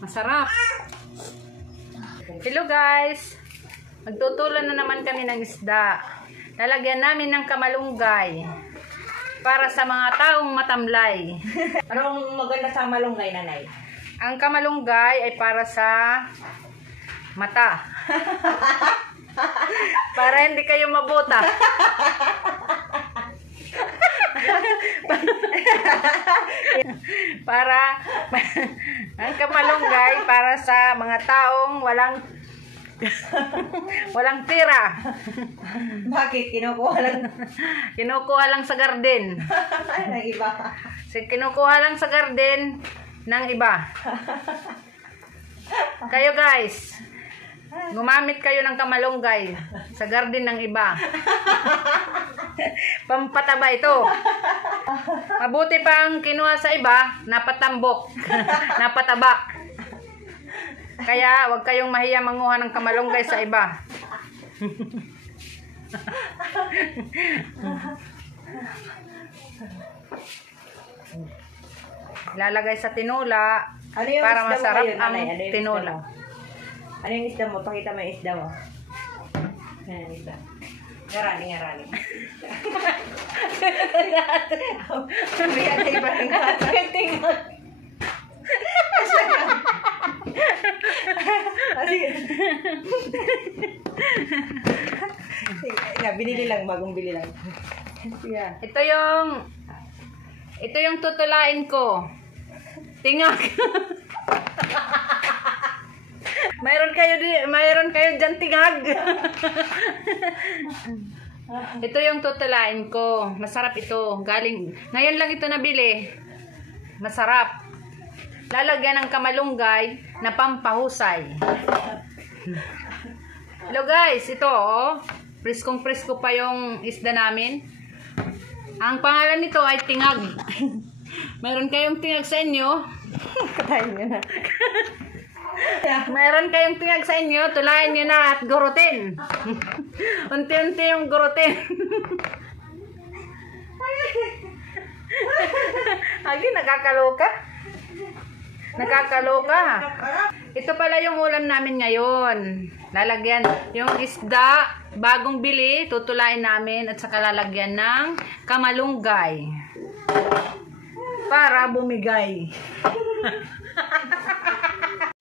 Masarap. Hello guys. Magtutulan na naman kami ng isda. Lalagyan namin ng kamalunggay. Para sa mga taong matamlay. Anong maganda sa malunggay, nanay? Ang kamalunggay ay para sa mata. Para hindi kayo mabuta. Para ang kamalunggay para sa mga taong walang tira. Bakit? Kinukuha lang sa garden. ng iba. Kinukuha lang sa garden ng iba. Kayo guys, gumamit kayo ng kamalunggay sa garden ng iba. Pampataba ito. Mabuti pang kinuha sa iba, napatambok, napataba. Kaya wag kayong mahiya manguha ng kamalunggay sa iba. Lalagay sa tinula para masarap ang tinula. Ano yung isda mo? Pakita mo yung isda mo. Ayan, isda. Ngarani. Biyan na iba ng tingnan. Binili lang, bagong bili lang. Ito yung tutulain ko. Tingak. Mayroon kayo dyan tingag. Ito yung tutulain ko. Masarap ito. Ngayon lang ito nabili. Masarap. Lalagyan ng kamalunggay na pampahusay. Hello guys, ito oh. Priskong-prisko pa yung isda namin. Ang pangalan nito ay tingag. Mayroon kayong tingag sa inyo? Katayin nyo na. Mayroon kayong tingag sa inyo, tulayan nyo na at gurutin. Unti-unti yung gurutin. Agi, nakakaloka. Nakakaloka. Ito pala yung ulam namin ngayon. Lalagyan yung isda, bagong bili, tutulain namin at saka lalagyan ng kamalunggay. Para bumigay.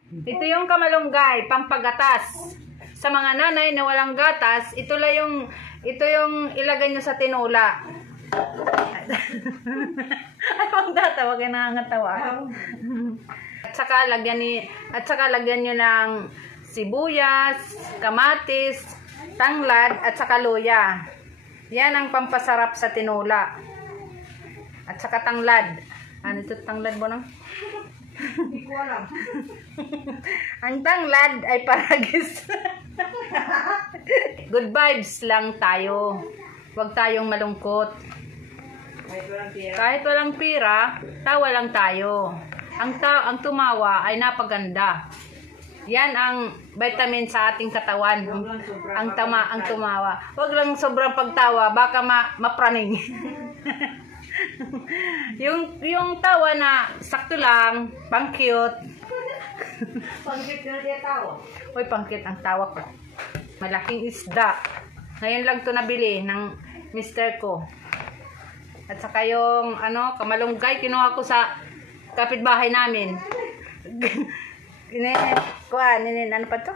Ito yung kamalunggay, pampagatas. Sa mga nanay na walang gatas, ito yung ilagay nyo sa tinula. Ay, huwag tatawa, kaya nakangatawa. At saka lagyan nyo ng sibuyas, kamatis, tanglad, at saka luya. Yan ang pampasarap sa tinula. At saka tanglad. Ano ito tanglad mo nang? Hindi ko alam. Ang tanglad ay paragis. Good vibes lang tayo. Huwag tayong malungkot. Kahit walang pira, tawa lang tayo. Ang tumawa ay napaganda. Yan ang vitamin sa ating katawan. Ang tumawa. Huwag lang sobrang pagtawa, baka mapraning. yung tawa na sakto lang, pang-cute. Pang-cute na diya tawa. Uy, pang-cute ang tawa ko. Malaking isda. Ngayon lang to nabili ng mister ko. At saka yung kamalunggay, kinuha ko sa kapitbahay namin. Ano pa to?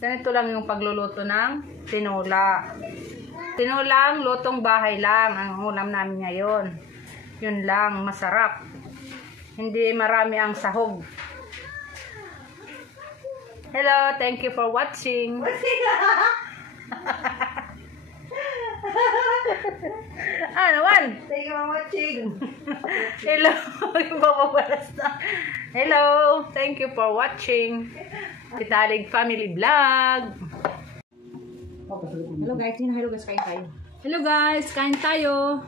Ganito lang yung pagluluto ng tinula. Tinulang, lutong bahay lang ang ulam namin ngayon. Yun lang, masarap. Hindi marami ang sahog. Hello, thank you for watching. Naman? Thank you for watching. Hello, hello, thank you for watching Kitalig Family Vlog. Hello guys, kain tayo. Hello guys, kain tayo.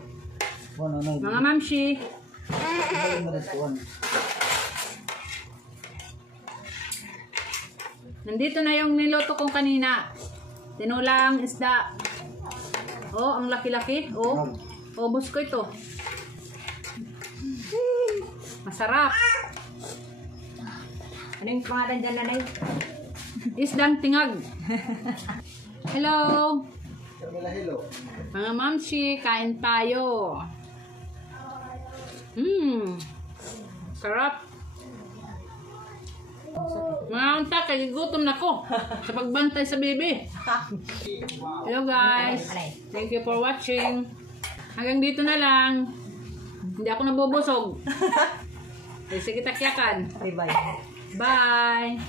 Mga mamshi. Nandito na yung niloto kong kanina. Tinulang isda. Oh, ang laki-laki. Oh, ubos ko ito. Masarap. Ano yung pangalan dyan, nanay? Isdang tingag. Hello. Hello. Mga mamshi, kain tayo. Sarap. Mga unta, kagigutom na ko sa pagbantay sa baby. Hello guys. Thank you for watching. Hanggang dito na lang. Hindi ako nabubusog. Sige, takyakan. Bye-bye. Bye.